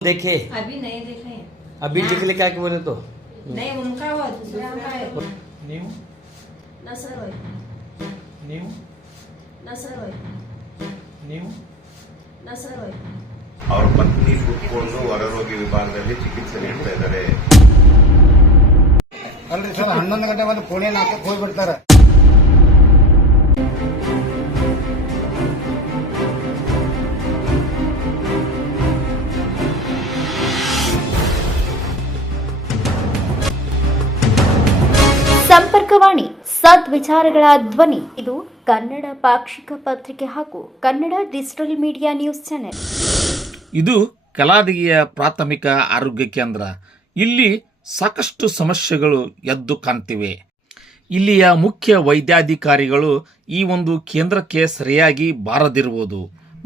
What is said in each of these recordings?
देखे अभी नहीं देखे। अभी दिखले क्या बोले तो नहीं उनका हुआ दूसरा का है। ನೀವು नसर होय ನೀವು नसर होय ನೀವು नसर होय ಅವರ ಪತ್ನಿ ಕೂತ್ಕೊಂಡು ಹೊರರೋಗಿ ವಿಭಾಗದಲ್ಲಿ ಚಿಕಿತ್ಸೆ ನೀಡ್ತಾ ಇದ್ದಾರೆ. ಅಲ್ರಿ ಸರ್ 11 ಗಂಟೆ ಬಂದು ಪುಣೆ ನಾಕಕ್ಕೆ ಹೋಗ್ಬಿಡ್ತಾರೆ. ಸಂಪರ್ಕವಾಣಿ ಸದ್ವಿಚಾರಗಳ ಧ್ವನಿ. ಇದು ಕನ್ನಡ ಪಾಕ್ಷಿಕ ಪತ್ರಿಕೆ ಹಾಗೂ Kannada digital media news channel. ಇದು ಕಲಾದಿಗೆಯ ಪ್ರಾಥಮಿಕ ಆರೋಗ್ಯ ಕೇಂದ್ರ. ಇಲ್ಲಿ ಸಾಕಷ್ಟು ಸಮಸ್ಯೆಗಳು ಎದ್ದು ಕಾಣ್ತಿವೆ. ಇಲ್ಲಿಯ ಮುಖ್ಯ ವೈದ್ಯಾಧಿಕಾರಿಗಳು ಈ ಒಂದು ಕೇಂದ್ರಕ್ಕೆ ಸರಿಯಾಗಿ ಬಾರದಿರುವುದು,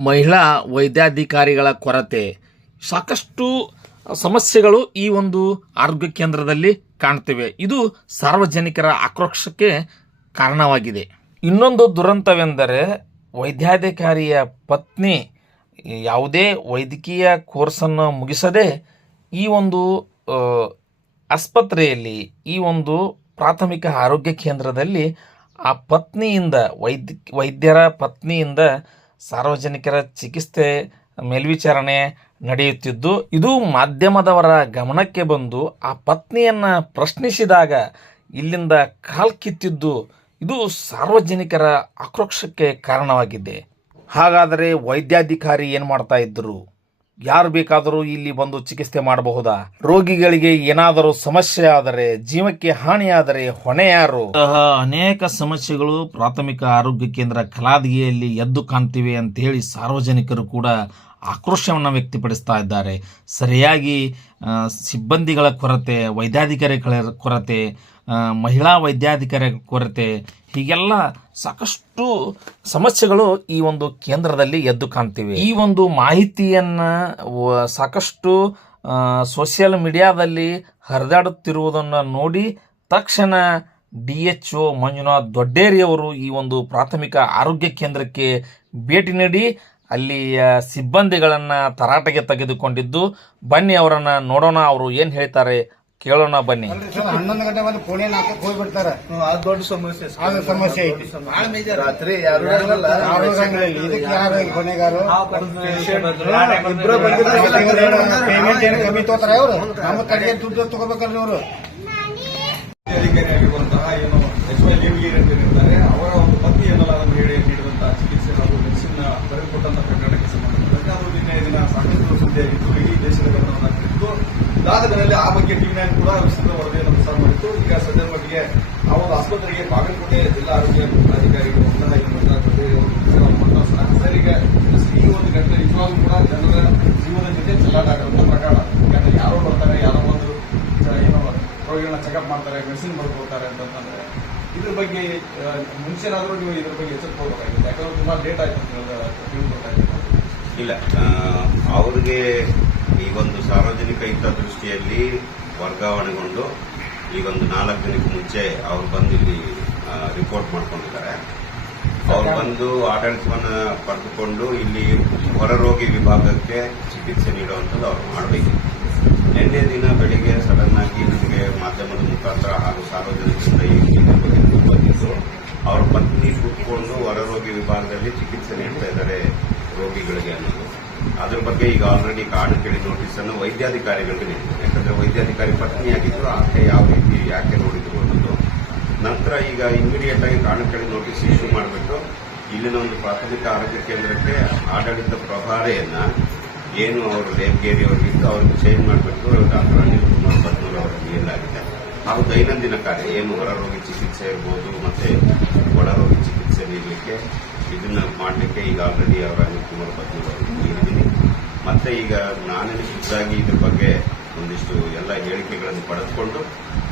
ಮಹಿಳಾ ವೈದ್ಯಾಧಿಕಾರಿಗಳ ಕೊರತೆ, ಸಾಕಷ್ಟು ಸಮಸ್ಯೆಗಳು ಈ ಒಂದು ಆರೋಗ್ಯ ಕೇಂದ್ರದಲ್ಲಿ ಕಾಣ್ತಿವೆ. ಇದು ಸಾರ್ವಜನಿಕರ ಆಕ್ರೋಶಕ್ಕೆ ಕಾರಣವಾಗಿದೆ. ಇನ್ನೊಂದು ದುರಂತವೆಂದರೆ ವೈದ್ಯಾಧಿಕಾರಿಯ ಪತ್ನಿ ಯಾವುದೇ ವೈದ್ಯಕೀಯ ಕೋರ್ಸನ್ನು ಮುಗಿಸದೆ ಈ ಒಂದು ಆಸ್ಪತ್ರೆಯಲ್ಲಿ, ಈ ಒಂದು ಪ್ರಾಥಮಿಕ ಆರೋಗ್ಯ ಕೇಂದ್ರದಲ್ಲಿ ಆ ಪತ್ನಿಯಿಂದ ವೈದ್ಯರ ಪತ್ನಿಯಿಂದ ಸಾರ್ವಜನಿಕರ ಚಿಕಿತ್ಸೆ ಮೇಲ್ವಿಚಾರಣೆ ನಡೆಯುತ್ತಿದ್ದು, ಇದು ಮಾಧ್ಯಮದವರ ಗಮನಕ್ಕೆ ಬಂದು ಆ ಪತ್ನಿಯನ್ನು ಪ್ರಶ್ನಿಸಿದಾಗ ಇಲ್ಲಿಂದ ಕಾಲ್ಕಿತ್ತಿದ್ದು ಇದು ಸಾರ್ವಜನಿಕರ ಆಕ್ರೋಶಕ್ಕೆ ಕಾರಣವಾಗಿದೆ. ಹಾಗಾದರೆ ವೈದ್ಯಾಧಿಕಾರಿ ಏನು ಮಾಡ್ತಾ ಇದ್ದರು? ಯಾರು ಬೇಕಾದರೂ ಇಲ್ಲಿ ಬಂದು ಚಿಕಿತ್ಸೆ ಮಾಡಬಹುದಾ? ರೋಗಿಗಳಿಗೆ ಏನಾದರೂ ಸಮಸ್ಯೆ ಆದರೆ, ಜೀವಕ್ಕೆ ಹಾನಿಯಾದರೆ ಹೊಣೆ ಯಾರು? ಅನೇಕ ಸಮಸ್ಯೆಗಳು ಪ್ರಾಥಮಿಕ ಆರೋಗ್ಯ ಕೇಂದ್ರ ಕಲಾದಿಗೆಯಲ್ಲಿ ಎದ್ದು ಕಾಣ್ತಿವೆ ಅಂತ ಹೇಳಿ ಸಾರ್ವಜನಿಕರು ಕೂಡ ಆಕ್ರೋಶವನ್ನು ವ್ಯಕ್ತಪಡಿಸ್ತಾ ಇದ್ದಾರೆ. ಸರಿಯಾಗಿ ಸಿಬ್ಬಂದಿಗಳ ಕೊರತೆ, ವೈದ್ಯಾಧಿಕಾರಿಗಳ ಕೊರತೆ, ಮಹಿಳಾ ವೈದ್ಯಾಧಿಕಾರಿ ಕೊರತೆ, ಹೀಗೆಲ್ಲ ಸಾಕಷ್ಟು ಸಮಸ್ಯೆಗಳು ಈ ಒಂದು ಕೇಂದ್ರದಲ್ಲಿ ಎದ್ದು ಕಾಣ್ತಿವೆ. ಈ ಒಂದು ಮಾಹಿತಿಯನ್ನು ಸಾಕಷ್ಟು ಸೋಷಿಯಲ್ ಮೀಡಿಯಾದಲ್ಲಿ ಹರಿದಾಡುತ್ತಿರುವುದನ್ನು ನೋಡಿ ತಕ್ಷಣ DHO ಮಂಜುನಾಥ್ ದೊಡ್ಡೇರಿಯವರು ಈ ಒಂದು ಪ್ರಾಥಮಿಕ ಆರೋಗ್ಯ ಕೇಂದ್ರಕ್ಕೆ ಭೇಟಿ ನೀಡಿ ಅಲ್ಲಿಯ ಸಿಬ್ಬಂದಿಗಳನ್ನು ತರಾಟೆಗೆ ತೆಗೆದುಕೊಂಡಿದ್ದು. ಬನ್ನಿ ಅವರನ್ನು ನೋಡೋಣ, ಅವರು ಏನು ಹೇಳ್ತಾರೆ ಕೇಳೋಣ ಬನ್ನಿ. ಸರ್ 11 ಗಂಟೆ ಬಂದು ಪುಣೆ ನಾಕಕ್ಕೆ ಹೋಗ್ಬಿಡ್ತಾರೆ. ದೊಡ್ಡ ಸಮಸ್ಯೆ ಅದು ಸಮಸ್ಯೆ ಐತಿ. ರಾತ್ರಿ ಯಾರು ಇದಕ್ಕೆ ಯಾರು ಹೊಣೆಗಾರು? ಇಬ್ರು ಬಂದಿದ್ರು. ಪೇಮೆಂಟ್ ಏನು ಕಮ್ಮಿ ತಗೋತಾರ ಅವರು? ನಮ್ಮ ಕಡೆಗೆ ದುಡ್ಡು ತಗೋಬೇಕಲ್ರಿ ಅವರು. ಅಧಿಕಾರಿಯಾಗಿರುವಂತಹ ಏನು ಇರ್ತಾರೆ, ಅವರ ಒಂದು ಪತ್ನಿ ಎನ್ನಲಾದನ್ನು ನೀಡುವಂತಹ ಚಿಕಿತ್ಸೆ ಹಾಗೂ ಮೆಡಿಸಿನ್ ಬರೆದುಕೊಟ್ಟಂತಹ ಪ್ರಕರಣಕ್ಕೆ ಸಂಬಂಧಪಟ್ಟಂತೆ ಅದು ನಿನ್ನೆ ದಿನ ಸಾಕಷ್ಟು ಸುದ್ದಿಯಾಗಿತ್ತು, ಇಡೀ ದೇಶದ ಗಮನವಾಗಿತ್ತು. ಇದಾದ ಬೆನ್ನಲ್ಲೇ ಆ ಬಗ್ಗೆ ಟಿವಿ9 ಕೂಡ ವಿಸ್ತೃತ ವರದಿಯನ್ನು ಪ್ರಸಾರ ಮಾಡಿತ್ತು. ಈಗ ಸದ್ಯದ ಮಟ್ಟಿಗೆ ಆ ಒಂದು ಆಸ್ಪತ್ರೆಗೆ ಬಾಗಲಕೋಟೆ ಜಿಲ್ಲಾ ಆರೋಗ್ಯ ಅಧಿಕಾರಿಗಳು ಸರ್ ಈಗ ಈ ಒಂದು ಘಟನೆ ನಿಜವಾಗ್ಲೂ ಕೂಡ ಜನರ ಜೀವನದ ಜೊತೆ ಚೆಲ್ಲಾಟ ಆಗುವಂತ ಪ್ರಕರಣ. ಯಾಕಂದ್ರೆ ಯಾರೋ ಬರ್ತಾರೆ, ಯಾರೋ ಒಂದು ಏನೋ ರೋಗಿಗಳನ್ನ ಚೆಕಪ್ ಮಾಡ್ತಾರೆ, ಮೆಡಿಸಿನ್ ಬರ್ಕೊಳ್ತಾರೆ ಅಂತಂದ್ರೆ ಇದ್ರ ಬಗ್ಗೆ ಮುಂಚೆನಾದ್ರೂ ನೀವು ಇದ್ರ ಬಗ್ಗೆ ಎಚ್ಚರಿಕೋಬೇಕಾಗಿತ್ತು. ಯಾಕಂದ್ರೆ ತುಂಬಾ ಲೇಟ್ ಆಯ್ತು ಅಂತ ತಿಳ್ಕೊಬೇಕಾಗಿತ್ತು. ಇಲ್ಲ, ಅವ್ರಿಗೆ ಈ ಒಂದು ಸಾರ್ವಜನಿಕ ಹಿತದೃಷ್ಟಿಯಲ್ಲಿ ವರ್ಗಾವಣೆಗೊಂಡು ಈ ಒಂದು 4 ದಿನಕ್ಕೆ ಮುಂಚೆ ಅವ್ರು ಬಂದು ಇಲ್ಲಿ ರಿಪೋರ್ಟ್ ಮಾಡ್ಕೊಂಡಿದ್ದಾರೆ. ಅವ್ರು ಬಂದು ಆಡಳಿತವನ್ನು ಪಡೆದುಕೊಂಡು ಇಲ್ಲಿ ಹೊರರೋಗಿ ವಿಭಾಗಕ್ಕೆ ಚಿಕಿತ್ಸೆ ನೀಡುವಂಥದ್ದು ಅವ್ರು ಮಾಡಬೇಕು. ನಿನ್ನೆ ದಿನ ಬೆಳಿಗ್ಗೆ ಸಡನ್ ಆಗಿ ನಮಗೆ ಮಾಧ್ಯಮದ ಮುಖಾಂತರ ಹಾಗೂ ಸಾರ್ವಜನಿಕರಿಂದ ಈ ಬಗ್ಗೆ ಬಂದಿದ್ದು, ಅವರ ಪತ್ನಿ ಕೂತ್ಕೊಂಡು ಹೊರರೋಗಿ ವಿಭಾಗದಲ್ಲಿ ಚಿಕಿತ್ಸೆ ನೀಡ್ತಾ ಇದ್ದಾರೆ ರೋಗಿಗಳಿಗೆ ಅನ್ನೋದು. ಅದ್ರ ಬಗ್ಗೆ ಈಗ ಆಲ್ರೆಡಿ ಕಾಡು ಕೇಳಿ ನೋಟಿಸ್ ಅನ್ನು ವೈದ್ಯಾಧಿಕಾರಿಗಳಿಗೆ ನೀಡಿದ್ರು. ಯಾಕಂದ್ರೆ ವೈದ್ಯಾಧಿಕಾರಿ ಪತ್ನಿಯಾಗಿದ್ರು, ಆಕೆ ಯಾವ ರೀತಿ ಯಾಕೆ ನೋಡಿದ್ರು ಅನ್ನೋದು. ನಂತರ ಈಗ ಇಮಿಡಿಯೇಟ್ ಆಗಿ ಕಾಡು ಕೇಳಿ ನೋಟಿಸ್ ಇಶ್ಯೂ ಮಾಡಿಬಿಟ್ಟು ಇಲ್ಲಿನ ಒಂದು ಪ್ರಾಥಮಿಕ ಆರೋಗ್ಯ ಕೇಂದ್ರಕ್ಕೆ ಆಡಳಿತ ಪ್ರಭಾರಿಯನ್ನ ಏನು ಅವರು ರೇಪ್ಗೇರಿ ಅವರಿಗಿತ್ತು ಅವ್ರಿಗೆ ಚೇಂಜ್ ಮಾಡಿಬಿಟ್ಟು ಡಾಕ್ಟರ್ ಅನಿಲ್ ಕುಮಾರ್ ಬದ್ನೂರ್ ಅವರಿಗೆ ನೀಡಲಾಗಿದೆ. ಹಾಗೂ ದೈನಂದಿನ ಕಾರ್ಯ ಏನು ಹೊರರೋಗಿ ಚಿಕಿತ್ಸೆ ಇರ್ಬೋದು, ಮತ್ತೆ ಒಳರೋಗಿ ಚಿಕಿತ್ಸೆ ನೀಡಲಿಕ್ಕೆ ಇದನ್ನ ಮಾಡಲಿಕ್ಕೆ ಈಗ ಆಲ್ರೆಡಿ ಅವರ ಅನಿಲ್ ಕುಮಾರ್ ಬದ್ನೂರ್ ಅವರಿಗೆ ನೀಡಿದ್ದೀನಿ. ಮತ್ತೆ ಈಗ ನಾನೇ ಖುದ್ದಾಗಿ ಇದ್ರ ಬಗ್ಗೆ ಒಂದಿಷ್ಟು ಎಲ್ಲ ಹೇಳಿಕೆಗಳನ್ನು ಪಡೆದುಕೊಂಡು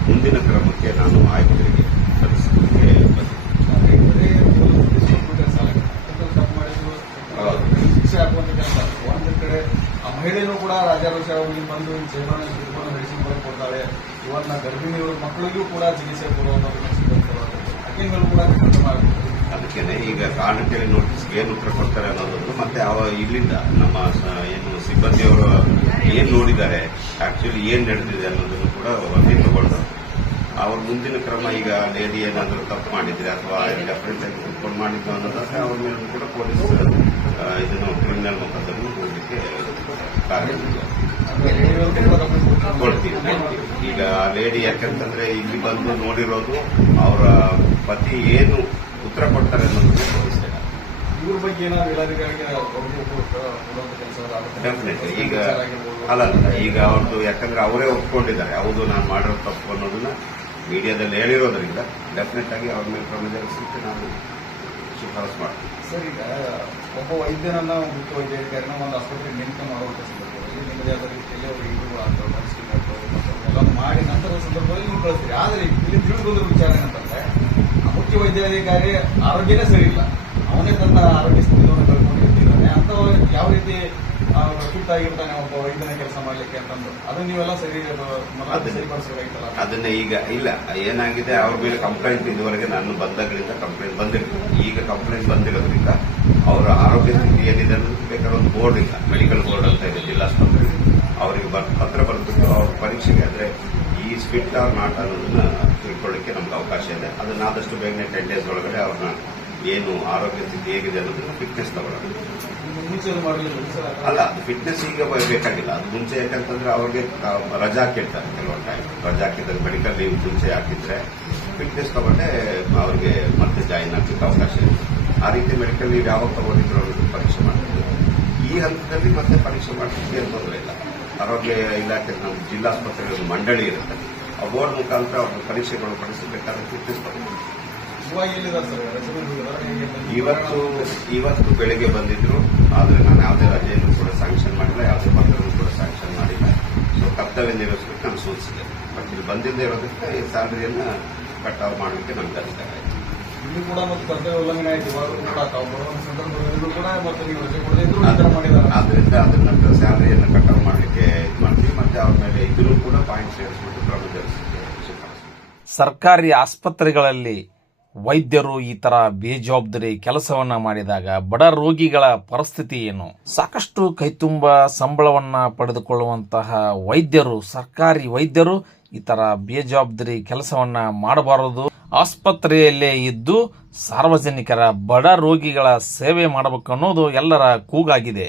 ಮುಂದಿನ ಕ್ರಮಕ್ಕೆ ನಾನು ಆಯುಕ್ತರಿಗೆ ಸಲ್ಲಿಸಲಿಕ್ಕೆ ಶಿಕ್ಷೆ ಆಗುವಂತ ಕೆಲಸ. ಒಂದು ಕಡೆ ಆ ಮಹಿಳೆಯರು ಕೂಡ ರಾಜಾರೋಷವಾಗಿ ಬಂದು ಜೀವನ ಮೆಡಿಸಿನ್ ಬರೆದುಕೊಡ್ತಾಳೆ. ಇವನ್ನ ಗರ್ಭಿಣಿಯವರು ಮಕ್ಕಳಿಗೂ ಕೂಡ ಚಿಕಿತ್ಸೆ ಕೊಡುವಂತ ಅಕ್ಕಿಗಳು ಕೂಡ ಅದಕ್ಕೆ ಈಗ ಕಾರಣ ಕೇಳಿ ನೋಟಿಸ್ಗೆ ಏನು ಉತ್ತರ ಕೊಡ್ತಾರೆ ಅನ್ನೋದನ್ನು ಮತ್ತೆ ಇಲ್ಲಿಂದ ನಮ್ಮ ಏನು ಸಿಬ್ಬಂದಿಯವರು ಏನ್ ನೋಡಿದ್ದಾರೆ, ಆಕ್ಚುಲಿ ಏನ್ ನಡೆದಿದೆ ಅನ್ನೋದನ್ನು ಕೂಡ ವರದಿ ತಗೊಂಡು ಅವ್ರ ಮುಂದಿನ ಕ್ರಮ, ಈಗ ಲೇಡಿ ಏನಾದರೂ ತಪ್ಪು ಮಾಡಿದ್ರೆ ಅಥವಾ ಡೆಫರೆನ್ಸ್ ಆಗಿ ತಿಳ್ಕೊಂಡು ಮಾಡಿದ್ದು ಅನ್ನೋದಾದ್ರೆ ಅವ್ರ ಮೇಲೆ ಕೂಡ ಪೊಲೀಸ್ ಇದನ್ನು ಕ್ರಿಮಿನಲ್ ಮೊಕದ್ದಮೆ ಹೋಗಲಿಕ್ಕೆ ಕಾರ್ಯ ಕೊಡ್ತೀವಿ. ಈಗ ಲೇಡಿ ಯಾಕಂತಂದ್ರೆ ಇಲ್ಲಿ ಬಂದು ನೋಡಿರೋದು ಅವರ ಪತಿ ಏನು ಉತ್ತರ ಕೊಡ್ತಾರೆ ಅನ್ನೋದಕ್ಕೆ ಪೊಲೀಸ್ ಇವ್ರ ಬಗ್ಗೆ ಏನಾದ್ರು ಇಲಾಖೆಗಳಿಗೆ ಡೆಫಿನೆಟ್ಲಿ ಈಗ ಅಲ್ಲ ಈಗ ಅವ್ರದ್ದು ಯಾಕಂದ್ರೆ ಅವರೇ ಒಪ್ಕೊಂಡಿದ್ದಾರೆ, ಹೌದು ನಾನು ಮಾಡಿರೋ ತಪ್ಪು ಅನ್ನೋದನ್ನ ಮೀಡಿಯಾದಲ್ಲಿ ಹೇಳಿರೋದ್ರಿಂದ ಡೆಫಿನೆಟ್ ಆಗಿ ಅವ್ರ ಮೇಲೆ ಕ್ರಮ ಜರುಗಿಸಲಿಕ್ಕೆ ನಾವು ಶಿಫಾರಸು ಮಾಡ್ತೀವಿ. ಸರ್, ಈಗ ಒಬ್ಬ ವೈದ್ಯರನ್ನ ಮುಖ್ಯ ವೈದ್ಯಾಧಿಕಾರಿನ ಒಂದು ಆಸ್ಪತ್ರೆಗೆ ನೇಮಕ ಮಾಡುವಂತ ಸಂದರ್ಭದಲ್ಲಿ ನಿಮ್ಮದೇ ಆದ ರೀತಿಯಲ್ಲಿ ಅವರು ಇಂಟರ್ವ್ಯೂ ಆಗ್ತವೆ, ಕೌನ್ಸಿಲಿಂಗ್ ಆಗ್ತವೆ, ಎಲ್ಲ ಮಾಡಿ ನಂತರದ ಸಂದರ್ಭದಲ್ಲಿ ನೀವು ಕಳಿಸ್ತೀರಿ. ಆದರೆ ಇಲ್ಲಿ ತಿಳಿದು ಬಂದ ವಿಚಾರ ಏನಂತಂದ್ರೆ ಆ ಮುಖ್ಯ ವೈದ್ಯಾಧಿಕಾರಿ ಆರೋಗ್ಯನೇ ಸರಿ ಇಲ್ಲ, ಅವನೇ ತನ್ನ ಆರೋಗ್ಯ ಸ್ಥಿತಿಯನ್ನು ಕಳ್ಕೊಂಡಿರ್ತಿದ್ದಾನೆ, ಅಂತವ ಯಾವ ರೀತಿ ಫಿಟ್ ಆಗಿರ್ತಾನೆ ಒಬ್ಬ ವೈದ್ಯನ ಕೆಲಸ ಮಾಡ್ಲಿಕ್ಕೆ ಅಂತಂದು ಅದನ್ನ ನೀವೆಲ್ಲ ಸರಿಪಡಿಸಬೇಕಾಗಿತ್ತಲ್ಲ. ಅದನ್ನ ಈಗ ಇಲ್ಲ, ಏನಾಗಿದೆ ಅವ್ರ ಮೇಲೆ ಕಂಪ್ಲೇಂಟ್ ಇದುವರೆಗೆ ನಾನು ಬಂದಾಗಲಿಂದ ಕಂಪ್ಲೇಂಟ್ ಬಂದಿರ್ತೀನಿ. ಈಗ ಕಂಪ್ಲೇಂಟ್ ಬಂದಿರೋದ್ರಿಂದ ಅವರ ಆರೋಗ್ಯ ಸ್ಥಿತಿ ಏನಿದೆ ಅನ್ನೋದು ಬೇಕಾದ್ರೆ ಒಂದು ಬೋರ್ಡ್ ಇಲ್ಲ, ಮೆಡಿಕಲ್ ಬೋರ್ಡ್ ಅಂತ ಇದೆ ಜಿಲ್ಲಾಸ್ಪತ್ರೆ, ಅವರಿಗೆ ಪತ್ರ ಬರೆದ್ಬಿಟ್ಟು ಅವ್ರ ಪರೀಕ್ಷೆಗೆ ಅಂದ್ರೆ ಈ ಫಿಟ್ ಆರ್ ನಾಟ್ ಅನ್ನೋದನ್ನ ತಿಳ್ಕೊಳ್ಳಿಕ್ಕೆ ನಮ್ಗೆ ಅವಕಾಶ ಇದೆ. ಅದನ್ನ ಆದಷ್ಟು ಬೇಗನೆ 10 days ಒಳಗಡೆ ಅವ್ರನ್ನ ಏನು ಆರೋಗ್ಯ ಸ್ಥಿತಿ ಹೇಗಿದೆ ಅನ್ನೋದನ್ನ ಫಿಟ್ನೆಸ್ ತಗೊಳ್ಳೋಣ. ಅಲ್ಲ, ಅದು ಫಿಟ್ನೆಸ್ ಈಗ ಬೇಕಾಗಿಲ್ಲ, ಅದು ಮುಂಚೆ ಯಾಕಂತಂದ್ರೆ ಅವ್ರಿಗೆ ರಜಾ ಕೇಳ್ತಾರೆ ಕೆಲವೊಂದು ಟೈಮ್. ರಜಾ ಹಾಕಿದಾಗ ಮೆಡಿಕಲ್ ಲೀವ್ ಮುಂಚೆ ಹಾಕಿದ್ರೆ ಫಿಟ್ನೆಸ್ ತಗೊಂಡೆ ಅವ್ರಿಗೆ ಮತ್ತೆ ಜಾಯಿನ್ ಆಗ್ಲಿಕ್ಕೆ ಅವಕಾಶ ಇದೆ. ಆ ರೀತಿ ಮೆಡಿಕಲ್ ಲೀವ್ ಯಾವಾಗ ತಗೊಂಡಿದ್ರು ಅವ್ರಿಗೆ ಪರೀಕ್ಷೆ ಮಾಡ್ತಿದ್ರು. ಈ ಹಂತದಲ್ಲಿ ಮತ್ತೆ ಪರೀಕ್ಷೆ ಮಾಡಲಿಕ್ಕೆ ಏನು ತೊಂದರೆ ಇಲ್ಲ. ಆರೋಗ್ಯ ಇಲಾಖೆ ನಮ್ಮ ಜಿಲ್ಲಾಸ್ಪತ್ರೆಗಳ ಒಂದು ಮಂಡಳಿ ಇರುತ್ತೆ, ಆ ಬೋರ್ಡ್ ಮುಖಾಂತರ ಅವ್ರ ಪರೀಕ್ಷೆಗಳು ಪಡಿಸಬೇಕಾದ್ರೆ ಫಿಟ್ನೆಸ್ ತಗೊಂಡು ಇವತ್ತು ಬೆಳಿಗ್ಗೆ ಬಂದಿದ್ರು. ಆದ್ರೆ ನಾನು ಯಾವುದೇ ರಜೆಯನ್ನು ಕೂಡ ಸ್ಯಾಂಕ್ಷನ್ ಮಾಡಿಲ್ಲ, ಯಾವುದೇ ಪತ್ರವನ್ನು ಕೂಡ ಸ್ಯಾಂಕ್ಷನ್ ಮಾಡಿಲ್ಲ. ಸೊ ಕರ್ತವ್ಯ ನಿರ್ವಹಿಸಲಿಕ್ಕೆ ನಾನು ಸೂಚಿಸಿದೆ. ಬಟ್ ಇಲ್ಲಿ ಬಂದಿದ್ದೇ ಇರೋದಕ್ಕೆ ಈ ಸ್ಯಾಲರಿಯನ್ನ ಕಟ್ ಆಫ್ ಮಾಡಲಿಕ್ಕೆ ನಮ್ಗೆ ಅಧಿಕಾರ ಆಯಿತು. ಇಲ್ಲಿ ಕೂಡ ಮತ್ತೆ ಕರ್ತವ್ಯ ಉಲ್ಲಂಘನೆ ಆಯಿತು. ಇವಾಗ ಕೂಡ ಸಂದರ್ಭದಲ್ಲೂ ಕೂಡ ಮತ್ತೆ ನೀವು ರಜೆ ಕೊಡದಿದ್ರು ಮಾಡಿದ್ದಾರೆ. ಆದ್ರಿಂದ ಅದನ್ನ ಸ್ಯಾಲರಿಯನ್ನು ಕಟ್ ಆಫ್ ಮಾಡಲಿಕ್ಕೆ ಇದು ಮಾಡ್ತೀವಿ. ಮತ್ತೆ ಅವ್ರ ಮೇಲೆ ಇದನ್ನು ಕೂಡ ಪಾಯಿಂಟ್ ಸೇರಿಸ್ಬಿಟ್ಟು ಕ್ರಮ ಜರುಗಿಸಲಿಕ್ಕೆ ಶಿಫಾರಸು. ಸರ್ಕಾರಿ ಆಸ್ಪತ್ರೆಗಳಲ್ಲಿ ವೈದ್ಯರು ಈ ತರ ಬೇಜವಾಬ್ದಾರಿ ಕೆಲಸವನ್ನ ಮಾಡಿದಾಗ ಬಡ ರೋಗಿಗಳ ಪರಿಸ್ಥಿತಿ ಏನು? ಸಾಕಷ್ಟು ಕೈತುಂಬ ಸಂಬಳವನ್ನ ಪಡೆದುಕೊಳ್ಳುವಂತಹ ವೈದ್ಯರು, ಸರ್ಕಾರಿ ವೈದ್ಯರು ಈ ತರ ಬೇಜವಾಬ್ದಾರಿ ಕೆಲಸವನ್ನ ಮಾಡಬಾರದು. ಆಸ್ಪತ್ರೆಯಲ್ಲೇ ಇದ್ದು ಸಾರ್ವಜನಿಕರ ಬಡ ರೋಗಿಗಳ ಸೇವೆ ಮಾಡಬೇಕು ಅನ್ನೋದು ಎಲ್ಲರ ಕೂಗಾಗಿದೆ.